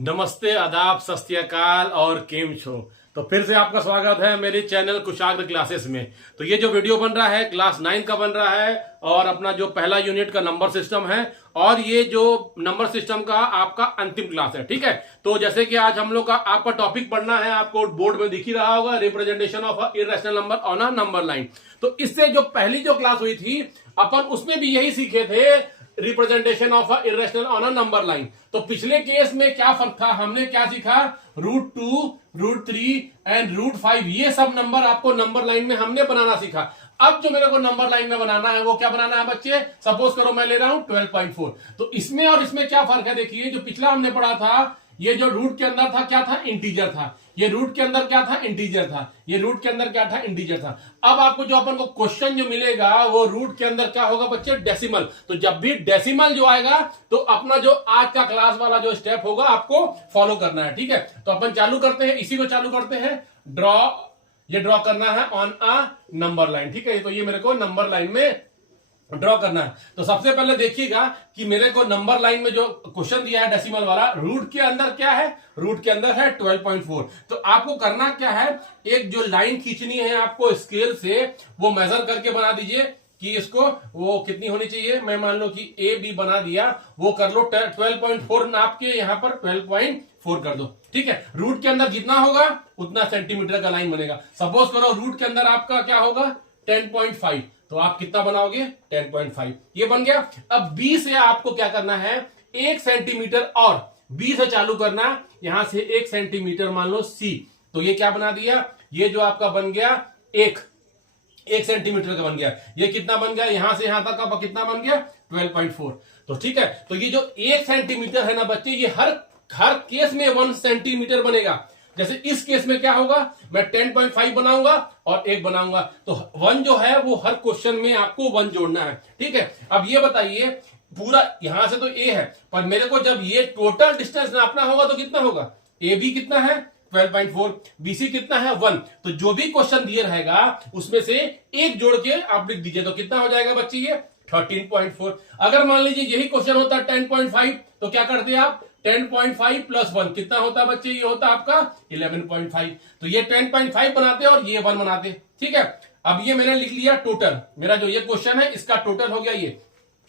नमस्ते, आदाब, सत श्री अकाल और केम छो। तो फिर से आपका स्वागत है मेरे चैनल कुशाग्र क्लासेस में। तो ये जो वीडियो बन रहा है क्लास 9 का बन रहा है और अपना जो पहला यूनिट का नंबर सिस्टम है और ये जो नंबर सिस्टम का आपका अंतिम क्लास है। ठीक है, तो जैसे कि आज हम लोग का आपका टॉपिक पढ़ना है, आपको बोर्ड में दिख ही रहा होगा, representation of irrational number on a number line. तो इससे जो पहली जो क्लास हुई थी अपन उसमें भी यही सीखे थे, representation of a irrational on a number line. तो पिछले केस में क्या फर्क था, हमने क्या सीखा, √2, √3 एंड √5 ये सब नंबर आपको नंबर लाइन में हमने बनाना सीखा। अब जो मेरे को नंबर लाइन में बनाना है वो क्या बनाना है बच्चे, सपोज करो मैं ले रहा हूं 12.4। तो इसमें और इसमें क्या फर्क है, देखिए जो पिछला हमने पढ़ा था ये जो रूट के अंदर था क्या था, इंटीजर था। ये रूट के अंदर क्या था, इंटीजर था। ये रूट के अंदर क्या था, इंटीजर था। अब आपको जो अपन को क्वेश्चन जो मिलेगा वो रूट के अंदर क्या होगा बच्चे, डेसिमल। तो जब भी डेसिमल जो आएगा तो अपना जो आज का क्लास वाला जो स्टेप होगा आपको फॉलो करना है। ठीक है, तो अपन चालू करते हैं, इसी को चालू करते हैं। ये ड्रॉ करना है ऑन अ नंबर लाइन। ठीक है, तो ये मेरे को नंबर लाइन में ड्रॉ करना है। तो सबसे पहले देखिएगा कि मेरे को नंबर लाइन में जो क्वेश्चन दिया है डेसिमल वाला, रूट के अंदर क्या है, रूट के अंदर है 12.4। तो आपको करना क्या है, एक जो लाइन खींचनी है आपको स्केल से, वो मेजर करके बना दीजिए कि इसको वो कितनी होनी चाहिए। मैं मान लो कि ए बी बना दिया, वो कर लो 12.4 नाप के यहां पर 12.4 कर दो। ठीक है, रूट के अंदर जितना होगा उतना सेंटीमीटर का लाइन बनेगा। सपोज करो रूट के अंदर आपका क्या होगा 10.5, तो आप कितना बनाओगे 10.5, ये बन गया। अब बी से आपको क्या करना है, 1 सेंटीमीटर और बी से चालू करना, यहां से 1 सेंटीमीटर मान लो सी। तो ये क्या बना दिया, ये जो आपका बन गया 1 सेंटीमीटर का बन गया। ये कितना बन गया, यहां से यहां तक का कितना बन गया 12.4। तो ठीक है, तो ये जो 1 सेंटीमीटर है ना बच्चे, ये हर केस में 1 सेंटीमीटर बनेगा। जैसे इस केस में क्या होगा, मैं 10.5 बनाऊंगा और 1 बनाऊंगा, तो 1 जो है वो हर क्वेश्चन में आपको 1 जोड़ना है। ठीक है, अब ये बताइए पूरा यहां से तो ए है, पर मेरे को जब ये टोटल डिस्टेंस नापना होगा तो कितना होगा, ए बी कितना है 12.4, बीसी कितना है 1। तो जो भी क्वेश्चन दिए रहेगा उसमें से 1 जोड़ के आप लिख दीजिए, तो कितना हो जाएगा बच्चे ये 13.4। अगर मान लीजिए यही क्वेश्चन होता 10.5 तो क्या करते आप, 10.5 + 1 कितना होता बच्चे, ये होता आपका 11.5। तो ये 10.5 बनाते और ये 1 बनाते। ठीक है, अब ये मैंने लिख लिया टोटल, मेरा जो ये क्वेश्चन है इसका टोटल हो गया ये।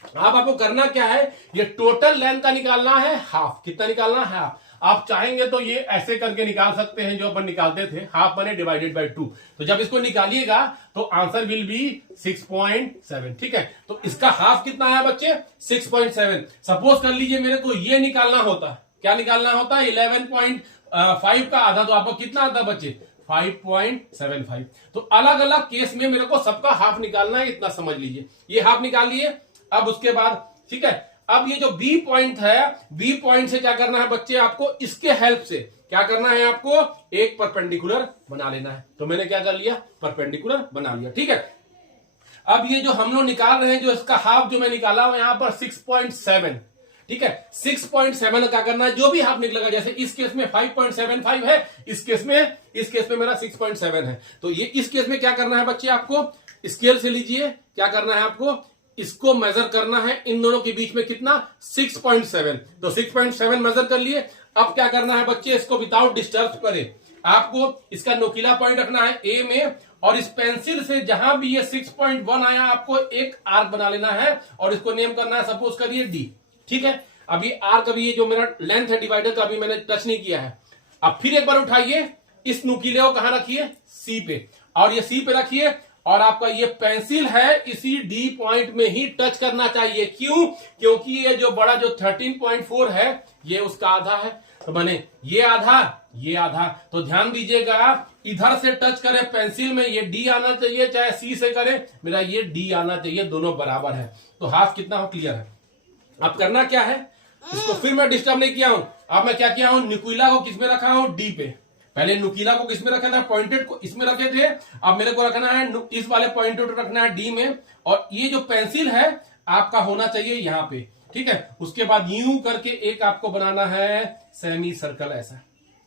अब आपको करना क्या है, ये टोटल लेंथ का निकालना है हाफ। कितना निकालना है हाफ, आप चाहेंगे तो ये ऐसे करके निकाल सकते हैं जो अपन निकालते थे, हाफ बने /2। तो जब इसको निकालिएगा तो आंसर विल बी 6.7। ठीक है, तो इसका हाफ कितना है बच्चे 6.7। सपोज कर लीजिए मेरे को ये निकालना होता, क्या निकालना होता 11.5 का आधा, तो आपको कितना आता बच्चे 5.75। तो अलग अलग केस में मेरे को सबका हाफ निकालना है, इतना समझ लीजिए। ये हाफ निकाल लिए। अब उसके बाद ठीक है, अब ये जो बी पॉइंट है, बी पॉइंट से क्या करना है बच्चे, आपको इसके हेल्प से क्या करना है, आपको एक परपेंडिकुलर बना लेना है। तो मैंने क्या कर लिया, परपेंडिकुलर बना लिया। ठीक है, अब ये जो हम लोग निकाल रहे हैं, जो इसका हाफ जो मैं निकाला हूं यहां पर 6.7। ठीक है, 6.7 क्या करना है, जो भी हाफ निकलेगा, जैसे इस केस में 5.75 है, इस केस में मेरा 6.7 है। तो ये इस केस में क्या करना है बच्चे, आपको स्केल से लीजिए, क्या करना है आपको, इसको मेजर करना है इन दोनों के बीच में कितना 6.7। तो 6.7 मेजर कर लिए। अब क्या करना है बच्चे, इसको विदाउट डिस्टर्ब करे आपको इसका नोकीला पॉइंट रखना है ए में, और इस पेंसिल से जहां भी ये 6.1 आया आपको एक आर्क बना लेना है और इसको नेम करना है, सपोज करिए डी। ठीक है, अभी आर्क, अभी ये जो मेरा लेंथ है डिवाइडर का अभी मैंने टच नहीं किया है। अब फिर एक बार उठाइए, इस नुकीले को कहां रखिए, सी पे, और ये सी पे रखिए, और आपका ये पेंसिल है इसी डी पॉइंट में ही टच करना चाहिए। क्यों, क्योंकि ये जो बड़ा जो 13.4 है ये उसका आधा है, तो बने ये आधा। तो ध्यान दीजिएगा, इधर से टच करे पेंसिल में ये डी आना चाहिए, चाहे सी से करे, मेरा ये डी आना चाहिए, दोनों बराबर है। तो हाफ कितना हो, क्लियर है। अब करना क्या है, इसको फिर मैं डिस्टर्ब नहीं किया हूं, अब मैं क्या किया हूं, न्यूक्लिया को किसमें रखा हूं, डी पे। पहले नुकीला को किसमें रखा था, पॉइंटेड को इसमें रखे थे, अब मेरे को रखना है इस वाले पॉइंटेड रखना है डी में, और ये जो पेंसिल है आपका होना चाहिए यहां पे। ठीक है, उसके बाद यूं करके एक आपको बनाना है सेमी सर्कल ऐसा।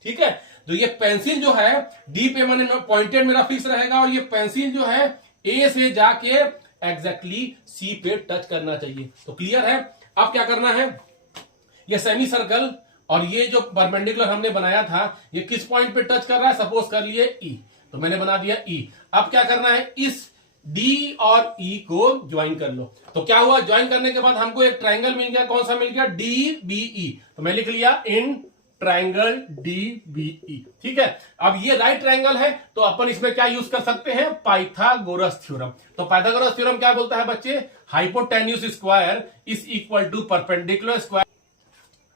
ठीक है, तो ये पेंसिल जो है डी पे मैंने पॉइंटेड मेरा फिक्स रहेगा, और ये पेंसिल जो है ए से जाके एग्जैक्टली सी पे टच करना चाहिए। तो क्लियर है। अब क्या करना है, ये सेमी सर्कल और ये जो परपेंडिकुलर हमने बनाया था ये किस पॉइंट पे टच कर रहा है, सपोज कर लिए ई, तो मैंने बना दिया ई। अब क्या करना है, इस डी और ई को ज्वाइन कर लो। तो क्या हुआ, ज्वाइन करने के बाद हमको एक ट्राइंगल मिल गया, कौन सा मिल गया, डी बी ई। तो मैं लिख लिया in triangle D B E. ठीक है, अब ये राइट ट्राइंगल है तो अपन इसमें क्या यूज कर सकते हैं, पाइथागोरस थ्योरम। तो पाइथागोरस थ्योरम क्या बोलता है बच्चे, hypotenuse square is equal to perpendicular square.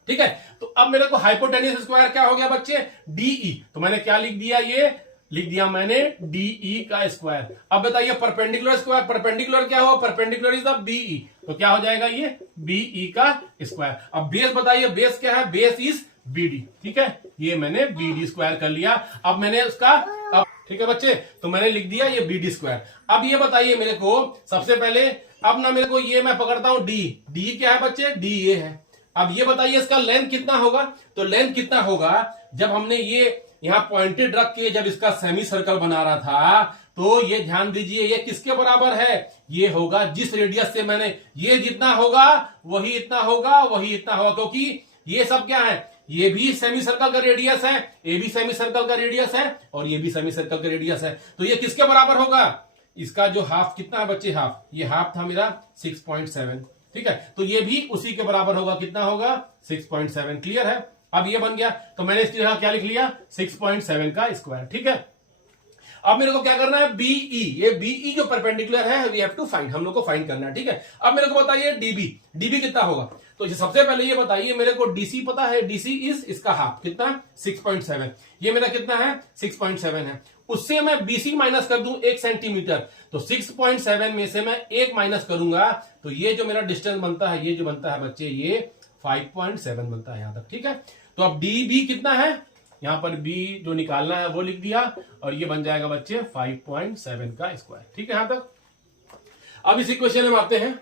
ठीक है, तो अब मेरे को हाइपोटेन्यूज स्क्वायर क्या हो गया बच्चे, डीई। तो मैंने क्या लिख दिया, ये लिख दिया मैंने डीई का स्क्वायर। अब बताइए परपेंडिकुलर स्क्वायर, परपेंडिकुलर क्या हो, परपेंडिकुलर इज द बीई, तो क्या हो जाएगा ये बीई का स्क्वायर। अब बेस बताइए, बेस क्या है, बेस इज बीडी। ठीक है, ये मैंने बीडी स्क्वायर कर लिया। अब मैंने उसका, अब ठीक है बच्चे, तो मैंने लिख दिया ये बीडी स्क्वायर। अब ये बताइए मेरे को सबसे पहले, अब ना मेरे को ये मैं पकड़ता हूं डी, डी क्या है बच्चे, डी ये है। अब ये बताइए इसका लेंथ कितना होगा, तो लेंथ कितना होगा, जब हमने ये यहां पॉइंटेड रख के जब इसका सेमी सर्कल बना रहा था, तो ये ध्यान दीजिए ये किसके बराबर है, ये होगा जिस रेडियस से मैंने, ये जितना होगा वही इतना होगा, वही इतना होगा, क्योंकि ये सब क्या है, ये भी सेमी सर्कल का रेडियस है, ये भी सेमी सर्कल का रेडियस है, और ये भी सेमी सर्कल का रेडियस है। तो ये किसके बराबर होगा, इसका जो हाफ कितना है बच्चे, हाफ, ये हाफ था मेरा 6.7। ठीक है, तो ये भी उसी के बराबर होगा, कितना होगा 6.7। क्लियर है, अब ये बन गया, तो मैंने इसकी जगह क्या लिख लिया, 6.7 का स्क्वायर। ठीक है, अब मेरे को क्या करना है, बीई, ये बीई जो परपेंडिकुलर है वी हैव टू फाइंड, हम लोग को फाइंड करना है। ठीक है, अब मेरे को बताइए डीबी, डीबी कितना होगा, तो सबसे पहले ये बताइए मेरे को डीसी पता है, डीसी इज इसका हाफ कितना 6.7, ये मेरा कितना है 6.7 है। उससे मैं बीसी माइनस कर दूं 1 सेंटीमीटर, तो 6.7 में से मैं 1 माइनस करूंगा, तो ये जो मेरा डिस्टेंस बनता है, ये जो बनता है बच्चे, ये 5.7 बनता है यहां तक। ठीक है, तो अब डी बी कितना है, यहां पर बी जो निकालना है वो लिख दिया, और ये बन जाएगा बच्चे 5.7 का स्क्वायर। ठीक है, यहां तक। अब इस इक्वेशन में आते हैं,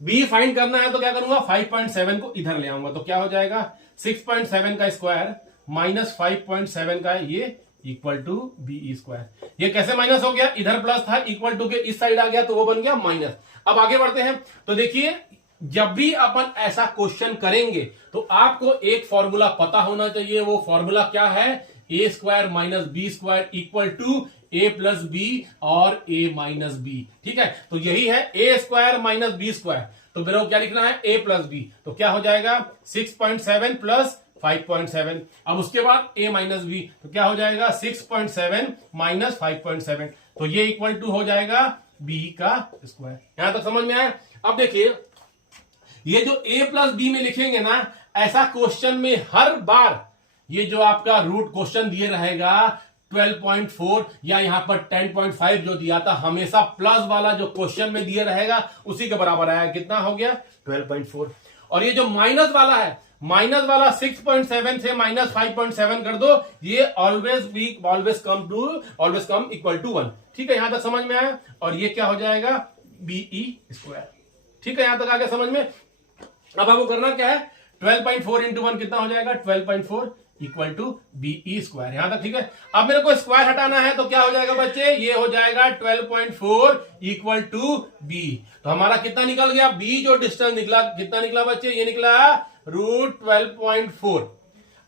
बी फाइंड करना है तो क्या करूंगा, 5.7 को इधर ले आऊंगा, तो क्या हो जाएगा 6.7 का स्क्वायर माइनस 5.7 का, ये इक्वल टू बी स्क्वायर। ये कैसे माइनस हो गया, इधर प्लस था, इक्वल टू के इस साइड आ गया तो वो बन गया माइनस। अब आगे बढ़ते हैं, तो देखिए जब भी अपन ऐसा क्वेश्चन करेंगे तो आपको एक फॉर्मूला पता होना चाहिए। वो फॉर्मूला क्या है, A square minus B square equal to A plus B और ए माइनस बी। ठीक है, तो यही है A square minus B square. तो मेरे को क्या लिखना है, ए प्लस बी, तो क्या हो जाएगा 6.7 प्लस 5.7। अब उसके बाद ए माइनस बी, तो क्या हो जाएगा 6.7 माइनस 5.7, तो ये इक्वल टू हो जाएगा बी का स्क्वायर। यहां तक समझ में आया। अब देखिए ये जो a प्लस बी में लिखेंगे ना, ऐसा क्वेश्चन में हर बार ये जो आपका रूट क्वेश्चन दिए रहेगा 12.4 या यहां पर 10.5 जो दिया था, हमेशा प्लस वाला जो क्वेश्चन में दिए रहेगा उसी के बराबर आया। कितना हो गया 12.4। और ये जो माइनस वाला है, माइनस वाला 6.7 से माइनस 5.7 कर दो, ये ऑलवेज कम इक्वल टू 1। ठीक है, यहां तक समझ में आया। और ये क्या हो जाएगा बीई स्क्वायर। ठीक है, यहां तक आ गया समझ में। अब आपको करना क्या है, 12.4 इंटू 1 कितना हो जाएगा 12.4 इक्वल टू बीई स्क्वायर। यहां तक ठीक है। अब मेरे को स्क्वायर हटाना है तो क्या हो जाएगा बच्चे, ये हो जाएगा 12.4 इक्वल टू बी। तो हमारा कितना निकल गया, बी जो डिस्टेंस निकला, कितना निकला बच्चे, ये निकला रूट 12.4।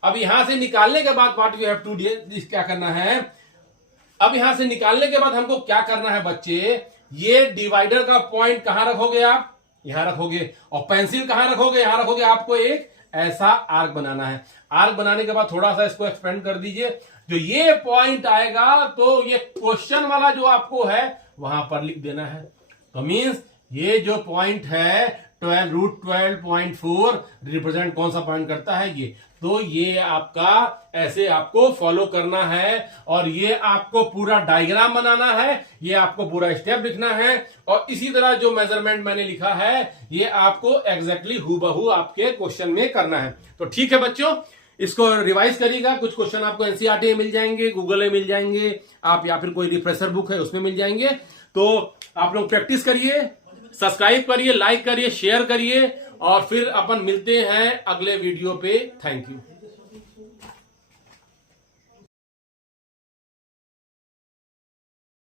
अब यहां से निकालने के बाद what we have to do, क्या करना है, अब यहां से निकालने के बाद हमको क्या करना है बच्चे, ये डिवाइडर का पॉइंट कहां रखोगे आप, यहां रखोगे, और पेंसिल कहां रखोगे, यहां रखोगे। आपको एक ऐसा आर्क बनाना है। आर्क बनाने के बाद थोड़ा सा इसको एक्सपेंड कर दीजिए, जो ये पॉइंट आएगा तो ये क्वेश्चन वाला जो आपको है वहां पर लिख देना है। तो मींस ये जो पॉइंट है रूट 12.4 रिप्रेजेंट कौन सा पॉइंट करता है, ये। तो ये आपका ऐसे आपको फॉलो करना है, और ये आपको पूरा डायग्राम बनाना है, ये आपको पूरा स्टेप लिखना है, और इसी तरह जो मेजरमेंट मैंने लिखा है ये आपको एग्जैक्टली हूबहू आपके क्वेश्चन में करना है। तो ठीक है बच्चों, इसको रिवाइज करिएगा। कुछ क्वेश्चन आपको एनसीईआरटी में मिल जाएंगे, गूगल में मिल जाएंगे, आप या फिर कोई रिफ्रेशर बुक है उसमें मिल जाएंगे। तो आप लोग प्रैक्टिस करिए, सब्सक्राइब करिए, लाइक करिए, शेयर करिए, और फिर अपन मिलते हैं अगले वीडियो पे। Thank you.